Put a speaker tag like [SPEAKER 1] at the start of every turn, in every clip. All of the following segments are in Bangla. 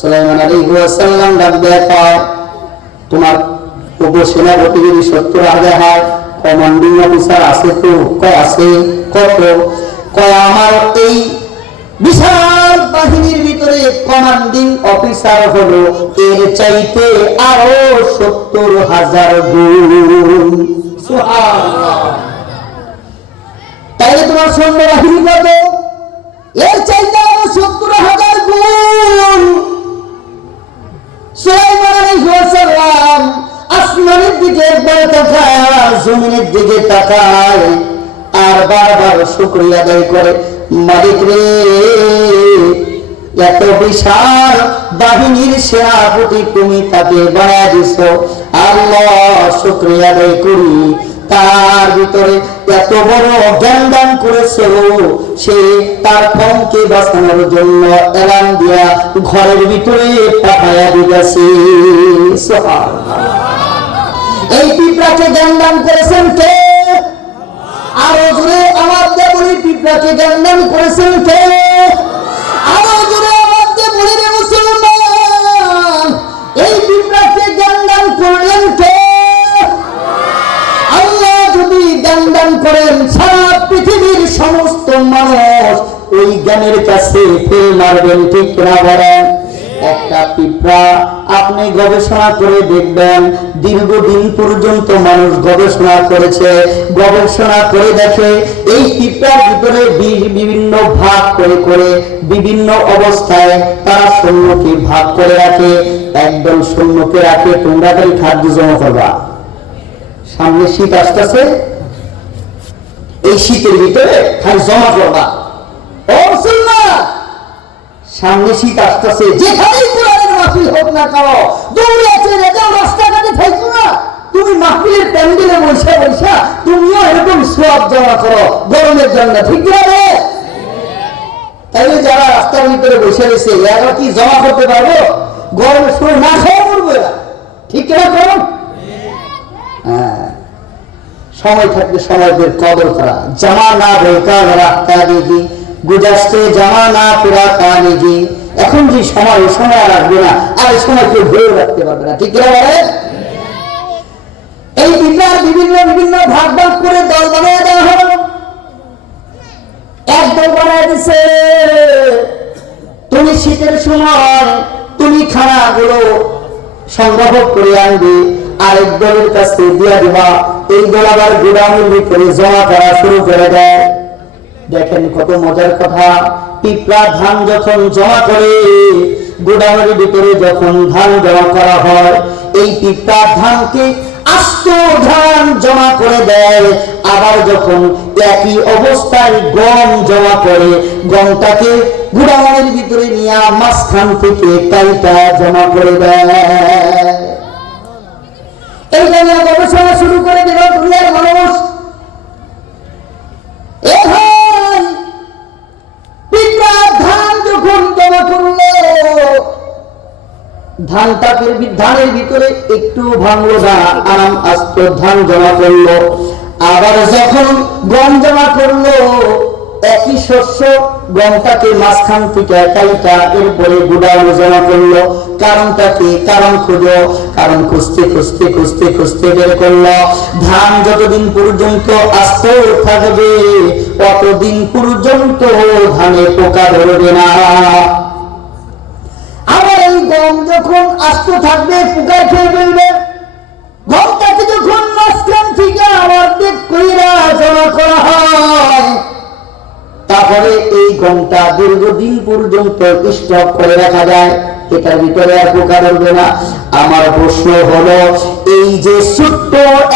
[SPEAKER 1] সুলাইমান আলাইহি ওয়াসাল্লাম ডাক দেয় তোমার উপসেনাপতি যদি সত্তর হাজার হয়, কমান্ডিং অফিসার আছে তো, কয় আছে কত কয় আমার এই বিশাল বাহিনীর ভিতরে কমান্ডিং অফিসার হলো, এর চাইতে আরও সত্তর হাজার গুণ। দিকে একবার তাকায় জমিনের দিকে তাকায় আর বারবার শুকরিয়া করে, মালিক রে, এত বিশাল বাহিনীর সেনাপতি তুমি তাকে আল্লাহ শুক্রিয়া করি। তার ভিতরে এত বড় জ্ঞান দান করেছে, সে তার কমকে বাঁচানোর জন্য এলান দিয়া ঘরের ভিতরে পাঠায়া দিতেছে। এই পিঁপড়াকে জ্ঞান দান করেছেন কে? আরও জোরে আমার দেবরি পিঁপড়াকে জ্ঞান দান করেছেন কে? আরও জোরে আমার দেবরি রে মুসলমান, এই পিঁপড়াকে জ্ঞান দান করলেন কে? আল্লাহ যদি জ্ঞান দান করেন, সারা পৃথিবীর সমস্ত মানুষ ওই জ্ঞানের কাছে ফেল মারবেন, ঠিক না বলেন? একটা পিঁপড়া আপনি গবেষণা করে দেখবেন দীর্ঘদিন পর্যন্ত মানুষ গবেষণা করেছে, গবেষণা করে দেখে এই পিঁপড়ার ভিতরে বিভিন্ন ভাগ করে করে বিভিন্ন অবস্থায় তারা সৈন্যকে ভাগ করে রাখে, একদল সৈন্যকে রাখে, তোমরা খালি খাদ্য জমা করবা। সামনে শীত আসতেছে, এই শীতের ভিতরে খালি জমা করবা। সামনে শীত আসতেছে, যেখানেই কোরআনের মাহফিল হোক না কেন, দৌড়ে আছে রেজাও রাস্তাঘাটে থাকছো না? তুমি মাহফিলের প্যান্ডেলে বসে বসা তুমিও এরকম সব জমা করো। গরমের জন্য, ঠিক না তাইলে যারা রাস্তার ভিতরে বসে রয়েছে, এরা কি জমা করতে পারব? গরমের সময় না খাওয়া পড়ব এরা? ঠিক না করুন হ্যাঁ। সময় থাকলে সময়দের কদর করা। জামা না বেকার রাখতা দেখি গুজাসতে জামা না পুরা কানেজি এখন যে সময় সময় রাখবে না। আর সময় কেউ ধরে রাখতে পারবে না। ঠিক কিনা বিভিন্ন বিভিন্ন ভাগ ভাগ করে দল বানিয়ে দেওয়া হলো। এক দল বানিয়ে দিছে, তুমি শীতের সময় তুমি খানাগুলো সংগ্রহ করে আনবে, আরেক দলের কাছে দিয়া দিবা। এই দল আবার গোডাউনের ভিতরে জমা করা শুরু করে দেয়। দেখেন কত মজার কথা, পিঁপড়া ধান যখন জমা করে গোডাউনের ভিতরে যখন ধান জমা করা হয়, এই পিঁপড়া ধানকে জমা করে দেয়। আবার যখন একই অবস্থায় গম জমা করে, গমটাকে গোডাউনের ভিতরে নিয়ে মাঝখান থেকে কাইটা জমা করে দেয়। এই গবেষণা শুরু করে দিল দুনিয়ার মানুষ। ধানটাকে ধানের ভিতরে একটু ভাঙলো না আরাম আস্ত ধান জমা করল। আবার যখন গম জমা করল, একই শস্য গমটাকে মাঝখান থেকে একাইটা এরপরে গুডাউনে জমা করল। কারণটা কি? কারণ খুঁজো। কারণ খুঁজতে খুঁজতে খুঁজতে খুঁজতে বের করল। ধান যতদিন পর্যন্ত আস্ত থাকবে ততদিন পর্যন্ত ধানে পোকা ধরবে না। গম যখন আস্ত থাকবে পোকা খেয়ে ফেলবে। গমটাকে যখন মাঝখান থেকে দেখ কইরা জমা করা হয়, তারপরে এই গমটা দীর্ঘদিন পর্যন্ত স্টক করে রাখা যায়। এটার ভিতরে আর পোকা ধরবে না। আমার প্রশ্ন হলো, এই যে ছোট্ট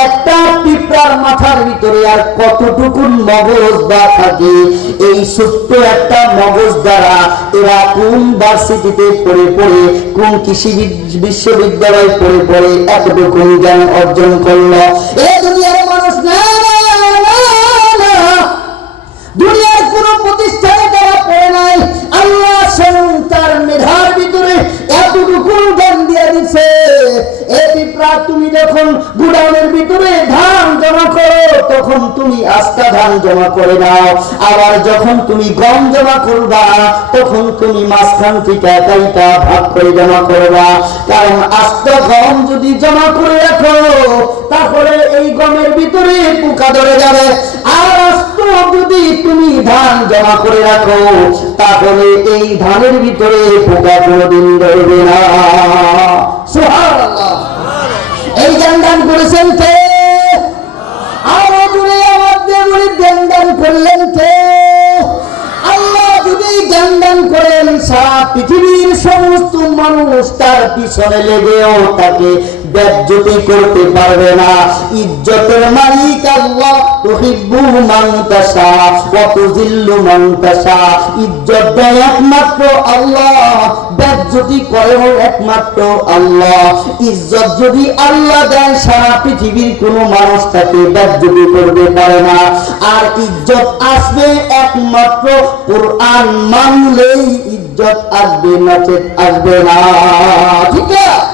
[SPEAKER 1] একটা পিঁপড়ার মাথার ভিতরে আর কতটুকু মগজ বা থাকে, এই ছোট্ট একটা মগজ দ্বারা এরা কোন ভার্সিটিতে পড়ে পড়ে, কোন কৃষি বিশ্ববিদ্যালয়ে পড়ে পড়ে এতটুকু জ্ঞান অর্জন করল? এ দুনিয়ার তুমি যখন গুডাউনের ভিতরে ধান জমা করো, তখন তুমি আস্তা ধান জমা করে নাও। আবার যখন তুমি গম জমা করবা, তখন তুমি মাঝখান থেকে একাইটা ভাগ করে জমা করবা। কারণ আস্তা গম যদি জমা করে রাখো, তাহলে এই গমের ভিতরে পোকা ধরে যাবে। আর যদি তুমি ধান জমা করে রাখো, তাহলে এই ধানের ভিতরে পোকা কোনোদিন ধরবে না। সুবহানাল্লাহ। এই জ্ঞান দান করেছেন কে? আরও দূরে আমাদের জ্ঞান দান করলেন কে আল্লাহ যদি জ্ঞান দান করেন, সারা পৃথিবীর সমস্ত মানুষ তার পিছনে লেগেও তাকে করতে পারবে না। ইজ্জতের মালিক আল্লাহ ইজ্জত দেয় একমাত্র আল্লাহ ব্যাজ্যতি করেও একমাত্র আল্লাহ। ইজ্জত যদি আল্লাহ দেন সারা পৃথিবীর কোনো মানুষ তাকে ব্যাজ্যতি করতে পারে না। আর ইজ্জত আসবে একমাত্র কোরআন মানলেই ইজ্জত আসবে নচেত আসবে না। ঠিক আছে